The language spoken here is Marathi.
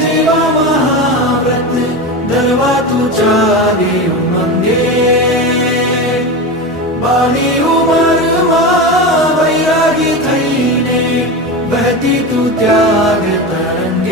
जीवा महाव्रत धरवा तुझ्या उमंगे बाली उमर वैरागी थईने बहती तू त्याग तरंगे